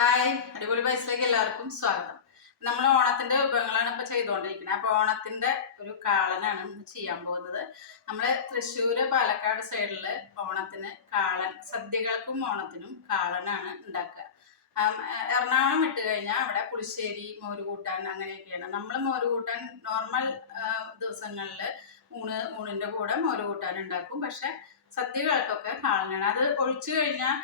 Hi അടിപൊളി വയസ്സിലേക്ക് എല്ലാവർക്കും സ്വാഗതം. നമ്മൾ ഓണത്തിന്റെ വിഭവങ്ങളാണ് ഇപ്പൊ ചെയ്തുകൊണ്ടിരിക്കുന്നത്. അപ്പൊ ഓണത്തിന്റെ ഒരു കാളനാണ് ചെയ്യാൻ പോകുന്നത്. നമ്മൾ തൃശ്ശൂര് പാലക്കാട് സൈഡിൽ ഓണത്തിന് കാളൻ സദ്യകൾക്കും ഓണത്തിനും കാളനാണ് ഉണ്ടാക്കുക. എറണാകുളം വിട്ട് കഴിഞ്ഞാൽ അവിടെ പുളിശ്ശേരി മോര് കൂട്ടാൻ അങ്ങനെയൊക്കെയാണ്. നമ്മൾ മോര് കൂട്ടാൻ നോർമൽ ദിവസങ്ങളിൽ ഊണ് ഊണിന്റെ കൂടെ മോര് കൂട്ടാൻ ഉണ്ടാക്കും. പക്ഷെ സദ്യകൾക്കൊക്കെ കാളനാണ്. അത് ഒഴിച്ചു കഴിഞ്ഞാൽ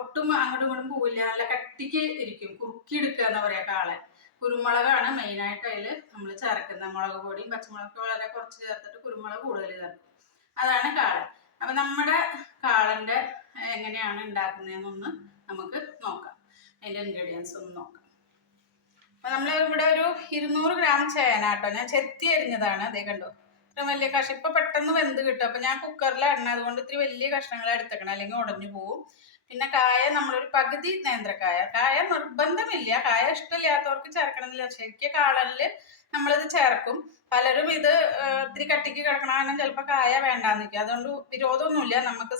ഒട്ടും അങ്ങോട്ടും ഇങ്ങോട്ടും പോവില്ല. നല്ല കട്ടിക്ക് ഇരിക്കും. കുറുക്കി എടുക്കുക എന്ന് പറയാ കാളെ. കുരുമുളകാണ് മെയിൻ ആയിട്ട് അതിൽ നമ്മൾ ചേർക്കുന്നത്. മുളക് പൊടിയും പച്ചമുളകൊക്കെ വളരെ കുറച്ച് ചേർത്തിട്ട് കുരുമുളക് കൂടുതൽ ചേർക്കും. അതാണ് കാളൻ. അപ്പം നമ്മുടെ കാളന്റെ എങ്ങനെയാണ് ഉണ്ടാക്കുന്നതെന്നൊന്ന് നമുക്ക് നോക്കാം. അതിന്റെ ഇൻഗ്രീഡിയൻസ് ഒന്ന് നോക്കാം. അപ്പം നമ്മൾ ഇവിടെ ഒരു ഇരുന്നൂറ് ഗ്രാം ചേന കേട്ടോ. ഞാൻ ചെത്തി അരിഞ്ഞതാണ്. അതേ കണ്ടോ. ഇത്ര വലിയ കഷ്ണം. ഇപ്പം പെട്ടെന്ന് വെന്ത് കിട്ടും. അപ്പം ഞാൻ കുക്കറിൽ കുക്കറിലാണ് അതുകൊണ്ട് ഇത്തിരി വലിയ കഷ്ണങ്ങൾ എടുത്തേക്കണം. അല്ലെങ്കിൽ ഉടഞ്ഞു പോവും. പിന്നെ കായ നമ്മളൊരു പകുതി നേന്ത്രക്കായ. കായ നിർബന്ധമില്ല. കായ ഇഷ്ടമില്ലാത്തവർക്ക് ചേർക്കണമെന്നില്ല. ശരിക്കും കാളനിൽ നമ്മളിത് ചേർക്കും. പലരും ഇത് ഒത്തിരി കട്ടിക്ക് കിടക്കണ കാരണം ചിലപ്പോൾ കായ വേണ്ടാന്ന് നിൽക്കും അതുകൊണ്ട് വിരോധമൊന്നുമില്ല. നമുക്ക്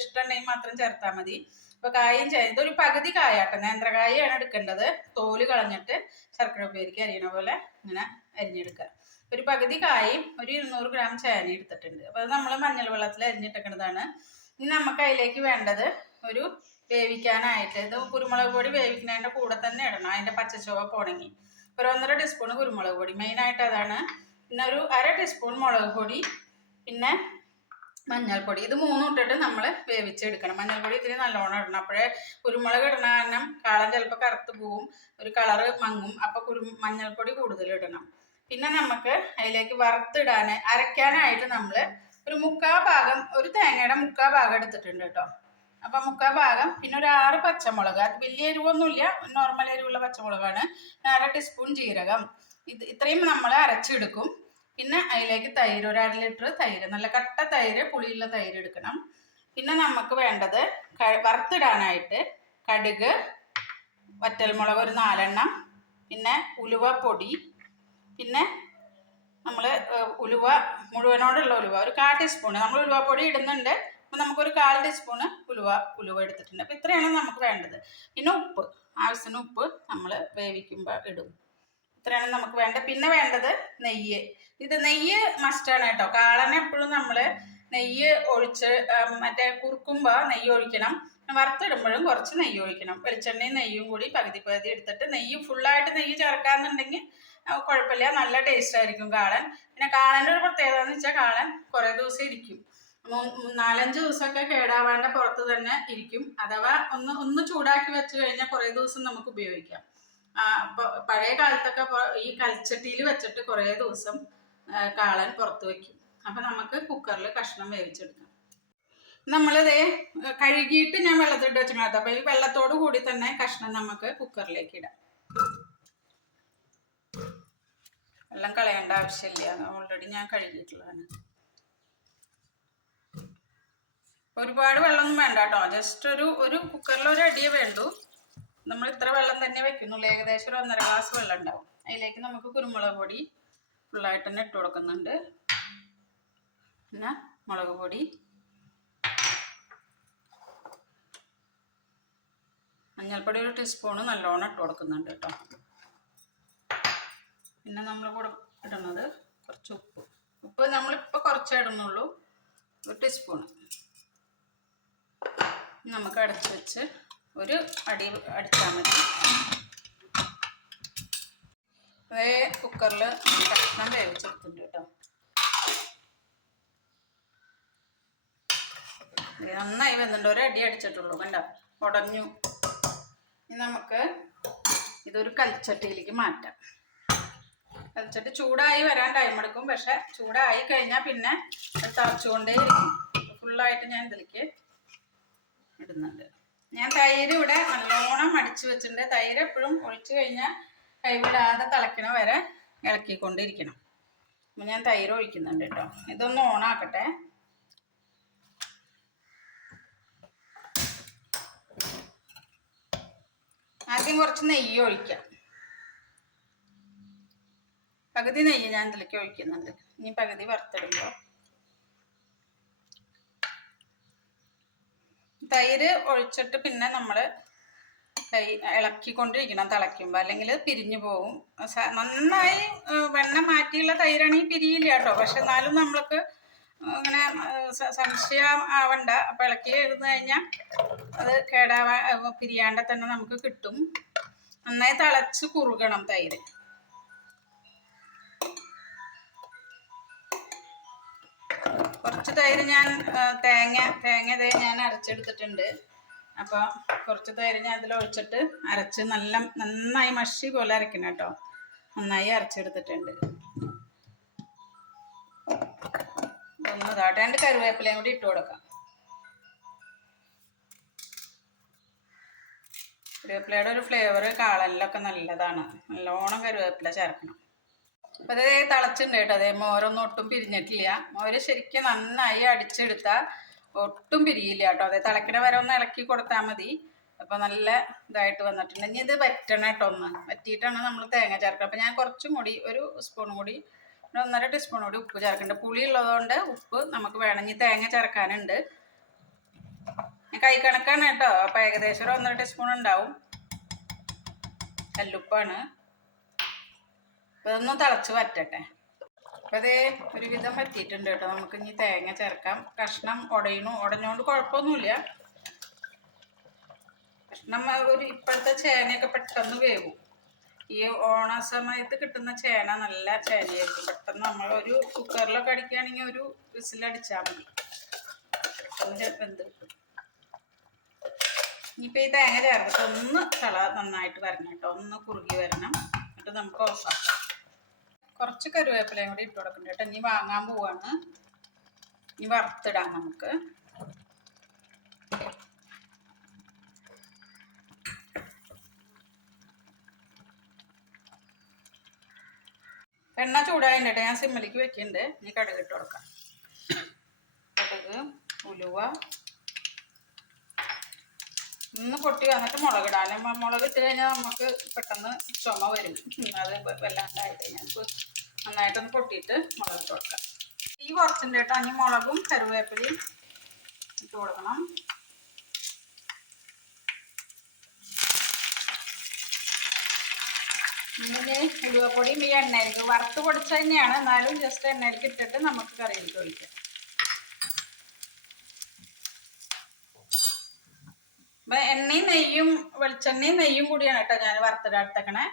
ഇഷ്ടമുണ്ടെങ്കിൽ മാത്രം ചേർത്താൽ മതി. ഇപ്പൊ കായയും ചേർത്ത് ഒരു പകുതി കായാട്ടോ. നേന്ത്രക്കായാണ് എടുക്കേണ്ടത്. തോൽ കളഞ്ഞിട്ട് ശർക്കര ഉപയോഗിക്കുക അരിയണ പോലെ ഇങ്ങനെ അരിഞ്ഞെടുക്കുക. ഒരു പകുതി കായയും ഒരു ഇരുന്നൂറ് ഗ്രാം ചേന എടുത്തിട്ടുണ്ട്. അപ്പോൾ അത് നമ്മൾ മഞ്ഞൾ വെള്ളത്തിൽ അരിഞ്ഞിട്ടേക്കുന്നതാണ് ഇനി നമുക്ക് അതിലേക്ക് വേണ്ടത് ഒരു വേവിക്കാനായിട്ട് ഇത് കുരുമുളക് പൊടി വേവിക്കുന്നതിന്റെ കൂടെ തന്നെ ഇടണം അതിന്റെ പച്ചച്ചുവ പോണെങ്കിൽ ഒരു ഒന്നര ടീസ്പൂൺ കുരുമുളക് പൊടി. മെയിനായിട്ട് അതാണ്. പിന്നെ ഒരു അര ടീസ്പൂൺ മുളക് പൊടി പിന്നെ മഞ്ഞൾപ്പൊടി. ഇത് മൂന്നും ഇട്ടിട്ട് നമ്മൾ വേവിച്ചെടുക്കണം. മഞ്ഞൾപ്പൊടി ഇതിന് നല്ലോണം ഇടണം. അപ്പോഴേ കുരുമുളക് ഇടണ കാരണം കാളം ചിലപ്പോൾ കറുത്ത് പോവും ഒരു കളറ് മങ്ങും. അപ്പോൾ കുരു മഞ്ഞൾപ്പൊടി കൂടുതൽ ഇടണം. പിന്നെ നമുക്ക് അതിലേക്ക് വറുത്തിടാൻ അരയ്ക്കാനായിട്ട് നമ്മൾ ഒരു മുക്കാ ഭാഗം ഒരു തേങ്ങയുടെ മുക്കാ ഭാഗം എടുത്തിട്ടുണ്ട് കേട്ടോ. അപ്പം മുക്കാ ഭാഗം പിന്നെ ഒരു ആറ് പച്ചമുളക് അത് വലിയ എരിവൊന്നുമില്ല നോർമൽ എരിവുള്ള പച്ചമുളകാണ്. അര ടീസ്പൂൺ ജീരകം. ഇത് ഇത്രയും നമ്മൾ അരച്ചെടുക്കും. പിന്നെ അതിലേക്ക് തൈര് ഒരു അര ലിറ്റർ തൈര് നല്ല കട്ട തൈര് പുളിയുള്ള തൈര് എടുക്കണം. പിന്നെ നമുക്ക് വേണ്ടത് വറുത്തിടാനായിട്ട് കടുക് വറ്റൽമുളക് ഒരു നാലെണ്ണം പിന്നെ ഉലുവ പൊടി പിന്നെ നമ്മൾ ഉലുവ മുഴുവനോടുള്ള ഉലുവ ഒരു കാൽ ടീസ്പൂൺ നമ്മൾ ഉലുവ പൊടി ഇടുന്നുണ്ട്. അപ്പം നമുക്കൊരു കാൽ ടീസ്പൂൺ ഉലുവ ഉലുവ എടുത്തിട്ടുണ്ട്. അപ്പോൾ ഇത്രയാണ് നമുക്ക് വേണ്ടത്. പിന്നെ ഉപ്പ്. ആവശ്യത്തിന് ഉപ്പ് നമ്മൾ വേവിക്കുമ്പോൾ ഇടും. ഇത്രയാണ് നമുക്ക് വേണ്ടത്. പിന്നെ വേണ്ടത് നെയ്യ്. ഇത് നെയ്യ് മസ്റ്റാണ് കേട്ടോ. കാളനെ എപ്പോഴും നമ്മൾ നെയ്യ് ഒഴിച്ച് മറ്റേ കുറുക്കുമ്പോൾ നെയ്യ് ഒഴിക്കണം. വറുത്തിടുമ്പോഴും കുറച്ച് നെയ്യ് ഒഴിക്കണം. വെളിച്ചെണ്ണയും നെയ്യും കൂടി പകുതി പകുതി എടുത്തിട്ട് നെയ്യ് ഫുള്ളായിട്ട് നെയ്യ് ചേർക്കാന്നുണ്ടെങ്കിൽ കുഴപ്പമില്ല. നല്ല ടേസ്റ്റ് ആയിരിക്കും കാളൻ. പിന്നെ കാളന്റെ ഒരു പ്രത്യേകത എന്ന് വെച്ചാൽ കാളൻ കുറേ ദിവസം ഇരിക്കും. നാലഞ്ച് ദിവസമൊക്കെ കേടാവാണ്ട് പുറത്ത് തന്നെ ഇരിക്കും. അഥവാ ഒന്ന് ഒന്ന് ചൂടാക്കി വെച്ച് കഴിഞ്ഞാൽ കുറേ ദിവസം നമുക്ക് ഉപയോഗിക്കാം. പഴയ കാലത്തൊക്കെ ഈ കൽച്ചട്ടിയിൽ വെച്ചിട്ട് കുറേ ദിവസം കാളൻ പുറത്ത് വെക്കും. അപ്പം നമുക്ക് കുക്കറിൽ കഷ്ണം വേവിച്ചെടുക്കാം. നമ്മളിതേ കഴുകിയിട്ട് ഞാൻ വെള്ളത്തിട്ട് വെച്ചിട്ടുണ്ട്. അപ്പൊ ഈ വെള്ളത്തോട് കൂടി തന്നെ കഷ്ണം നമുക്ക് കുക്കറിലേക്ക് ഇടാം. വെള്ളം കളയേണ്ട ആവശ്യമില്ല. ഓൾറെഡി ഞാൻ കഴുകിയിട്ടുള്ളതാണ്. ഒരുപാട് വെള്ളമൊന്നും വേണ്ട കേട്ടോ. ജസ്റ്റ് ഒരു ഒരു കുക്കറിൽ ഒരു അടിയേ വേണ്ടു. നമ്മൾ ഇത്ര വെള്ളം തന്നെ വെക്കുന്നുള്ളൂ. ഏകദേശം ഒരു ഒന്നര ഗ്ലാസ് വെള്ളം ഉണ്ടാവും. അതിലേക്ക് നമുക്ക് കുരുമുളക് പൊടി ഫുള്ളായിട്ട് തന്നെ ഇട്ട് കൊടുക്കുന്നുണ്ട്. പിന്നെ മുളക് പൊടി. മഞ്ഞൾപ്പൊടി ഒരു ടീസ്പൂണ് നല്ലോണം ഇട്ട് കൊടുക്കുന്നുണ്ട് കേട്ടോ. പിന്നെ നമ്മൾ കൂടെ ഇടുന്നത് കുറച്ച് ഉപ്പ്. ഉപ്പ് നമ്മളിപ്പോൾ കുറച്ചേ ഇടുന്നുള്ളൂ. ഒരു ടീസ്പൂൺ നമുക്ക് അടച്ച് വെച്ച് ഒരു അടി അടിച്ചാൽ മതി. അതേ കുക്കറിൽ കഷ്ണം വേവിച്ചെടുത്തിട്ടുണ്ട് കേട്ടോ നന്നായി വന്നിട്ടുണ്ട് ഒരു അടി അടിച്ചിട്ടുള്ളൂ കണ്ട? ഉടഞ്ഞു. ഇനി നമുക്ക് ഇതൊരു കൽച്ചട്ടിയിലേക്ക് മാറ്റാം. കൽച്ചട്ടി ചൂടായി വരാൻ ടൈം എടുക്കും. പക്ഷെ ചൂടായി കഴിഞ്ഞാൽ പിന്നെ ഇരിക്കും. ഫുള്ളായിട്ട് ഞാൻ ഇതിലേക്ക് ഇടുന്നുണ്ട്. ഞാൻ തൈര് ഇവിടെ നല്ലോണം അടിച്ചു വെച്ചിട്ടുണ്ട്. തൈര് എപ്പോഴും ഒഴിച്ചു കഴിഞ്ഞാൽ കൈവിടാതെ തിളയ്ക്കണ വരെ ഇളക്കിക്കൊണ്ടിരിക്കണം. അപ്പം ഞാൻ തൈര് ഒഴിക്കുന്നുണ്ട് കേട്ടോ. ഇതൊന്ന് ഓണാക്കട്ടെ ആദ്യം കുറച്ച് നെയ്യ് ഒഴിക്കാം. പകുതി നെയ്യ് ഞാൻ ഇതിലേക്ക് ഒഴിക്കുന്നുണ്ട്. ഇനി പകുതി വറുത്തിടുമ്പോൾ. തൈര് ഒഴിച്ചിട്ട് പിന്നെ നമ്മൾ തൈ ഇളക്കിക്കൊണ്ടിരിക്കണം തിളയ്ക്കുമ്പോൾ അല്ലെങ്കിൽ പിരിഞ്ഞു പോകും നന്നായി വെണ്ണ മാറ്റിയുള്ള തൈരാണെങ്കിൽ പിരിയില്ല കേട്ടോ. പക്ഷെ എന്നാലും നമ്മൾക്ക് ഇങ്ങനെ സംശയം ആവണ്ട. അപ്പം ഇളക്കി ഇരുന്ന് കഴിഞ്ഞാൽ അത് കേടാവാ പിരിയാണ്ട് തന്നെ നമുക്ക് കിട്ടും. നന്നായി തിളച്ച് കുറുകണം തൈര്. കുറച്ച് തൈര് ഞാൻ തേങ്ങ തേങ്ങ തൈര് ഞാൻ അരച്ചെടുത്തിട്ടുണ്ട്. അപ്പോൾ കുറച്ച് തൈര് ഞാൻ അതിൽ ഒഴിച്ചിട്ട് അരച്ച് നല്ല നന്നായി മഷി പോലെ അരക്കണം കേട്ടോ. നന്നായി അരച്ചെടുത്തിട്ടുണ്ട്. ഒന്ന് ഇതാട്ടെ. രണ്ട് കറിവേപ്പിലയും കൂടി ഇട്ട് കൊടുക്കാം. കറിവേപ്പിലയുടെ ഒരു ഫ്ലേവർ കാളനിലൊക്കെ നല്ലതാണ്. നല്ലോണം കറിവേപ്പില ചേർക്കണം. അപ്പോൾ അതേ തിളച്ചിട്ടുണ്ട് കേട്ടോ. അതേ മോരൊന്നും ഒട്ടും പിരിഞ്ഞിട്ടില്ല. മോര് ശരിക്കും നന്നായി അടിച്ചെടുത്താൽ ഒട്ടും പിരിയില്ല കേട്ടോ. അതെ തിളക്കണ വരെ ഒന്ന് ഇളക്കി കൊടുത്താൽ മതി. അപ്പോൾ നല്ല ഇതായിട്ട് വന്നിട്ടുണ്ട്. ഇനി ഇത് വറ്റണം കേട്ടോ ഒന്ന്. വറ്റിയിട്ടാണ് നമ്മൾ തേങ്ങ ചേർക്കുക. അപ്പോൾ ഞാൻ കുറച്ചും കൂടി ഒരു സ്പൂൺ കൂടി ഒന്നര ടീസ്പൂൺ കൂടി ഉപ്പ് ചേർക്കുന്നുണ്ട്. പുളി ഉള്ളതുകൊണ്ട് ഉപ്പ് നമുക്ക് വേണമെങ്കിൽ തേങ്ങ ചേർക്കാനുണ്ട്. ഞാൻ കൈ കണക്കാണ് കേട്ടോ. അപ്പോൾ ഏകദേശം ഒരു ഒന്നര ടീസ്പൂൺ ഉണ്ടാവും. കല്ലുപ്പാണ്. അപ്പോൾ ഇതൊന്ന് തിളച്ച് വറ്റട്ടെ. അപ്പോൾ അതേ ഒരുവിധം വറ്റിയിട്ടുണ്ട് കേട്ടോ. നമുക്ക് ഇനി തേങ്ങ ചേർക്കാം. കഷ്ണം ഉടയണു ഉടഞ്ഞോണ്ട് കുഴപ്പമൊന്നുമില്ല. കഷ്ണം ഒരു ഇപ്പോഴത്തെ ചേനയൊക്കെ പെട്ടെന്ന് വേവും. ഈ ഓണ സമയത്ത് കിട്ടുന്ന ചേന നല്ല ചേനയായിരിക്കും. പെട്ടെന്ന് നമ്മൾ ഒരു കുക്കറിലൊക്കെ അടിക്കുകയാണെങ്കിൽ ഒരു വിസിലടിച്ചാൽ മതി. ഇനിയിപ്പോൾ ഈ തേങ്ങ ചേർത്തിട്ട് ഒന്ന് തള നന്നായിട്ട് വരണം കേട്ടോ. ഒന്ന് കുറുകി വരണം. എന്നിട്ട് നമുക്ക് ഓഫാക്കാം കുറച്ച് കരുവേപ്പിലയും കൂടി ഇട്ട് കൊടുക്കണ്ട കേട്ടോ. ഇനി വാങ്ങാൻ പോവാണ്. ഇനി വറുത്തിടാം നമുക്ക്. എണ്ണ ചൂടായിട്ട് ഞാൻ സിമ്മലിക്ക് വെക്കുന്നുണ്ട് ഇനി കടുക് ഇട്ട് കൊടുക്കാം. കടുക് ഉലുവ. ഒന്ന് പൊട്ടി വന്നിട്ട് മുളക് ഇടാനും മുളക് ഇട്ട് കഴിഞ്ഞാൽ നമുക്ക് പെട്ടെന്ന് ചുമ വരും. അത് വല്ലാണ്ടായി കഴിഞ്ഞാൽ നമുക്ക് നന്നായിട്ടൊന്ന് പൊട്ടിയിട്ട് മുളക് ഇട്ട് കൊടുക്കാം. ഈ കുറച്ചിന്റെ കേട്ടോ അഞ്ഞ് മുളകും കറിവേപ്പിലയും ഇട്ട് കൊടുക്കണം. ഇങ്ങനെ ഉലുവപ്പൊടിയും ഈ എണ്ണയിലേക്ക് വറുത്ത് പൊടിച്ച തന്നെയാണ്. എന്നാലും ജസ്റ്റ് എണ്ണയിലേക്ക് ഇട്ടിട്ട് നമുക്ക് കറിയിലേക്ക് ഒഴിക്കാം. അപ്പൊ എണ്ണയും നെയ്യും വെളിച്ചെണ്ണയും നെയ്യും കൂടിയാണ് കേട്ടോ ഞാൻ വറുത്തിടത്തക്കണേ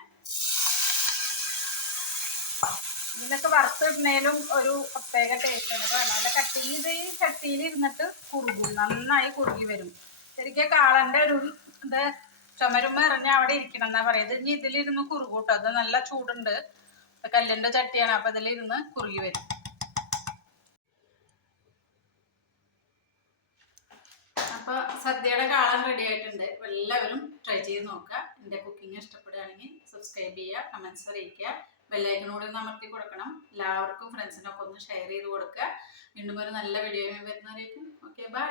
ഇതിനൊക്കെ വറുത്തിടുന്നതിലും ഒരു പ്രത്യേക ടേസ്റ്റ് ആണ്. കാരണം അതിന്റെ കട്ടിയിൽ ഇത് ഈ ചട്ടിയിൽ ഇരുന്നിട്ട് കുറുകും. നന്നായി കുറുകി വരും. ശരിക്കും കാളന്റെ ഒരു ഇത് ചുമരുമ്പോ ഇറങ്ങി അവിടെ ഇരിക്കണം എന്നാ പറയുന്നത് ഇനി ഇതിലിരുന്ന് കുറുകൂട്ടോ. അത് നല്ല ചൂടുണ്ട്. കല്ലിന്റെ ചട്ടിയാണ്. അപ്പൊ ഇതിലിരുന്ന് കുറുകി വരും. അപ്പോൾ സദ്യയുടെ കാളം റെഡി ആയിട്ടുണ്ട്. എല്ലാവരും ട്രൈ ചെയ്ത് നോക്കുക. എന്റെ കുക്കിംഗ് ഇഷ്ടപ്പെടുകയാണെങ്കിൽ സബ്സ്ക്രൈബ് ചെയ്യുക കമന്റ്സ് അറിയിക്കുക. ബെല്ലൈക്കനോട് ഒന്ന് അമർത്തി കൊടുക്കണം. എല്ലാവർക്കും ഫ്രണ്ട്സിനൊക്കെ ഒന്ന് ഷെയർ ചെയ്ത് കൊടുക്കുക. വീണ്ടും ഒരു നല്ല വീഡിയോ വരുന്നവരേക്കും. Okay bye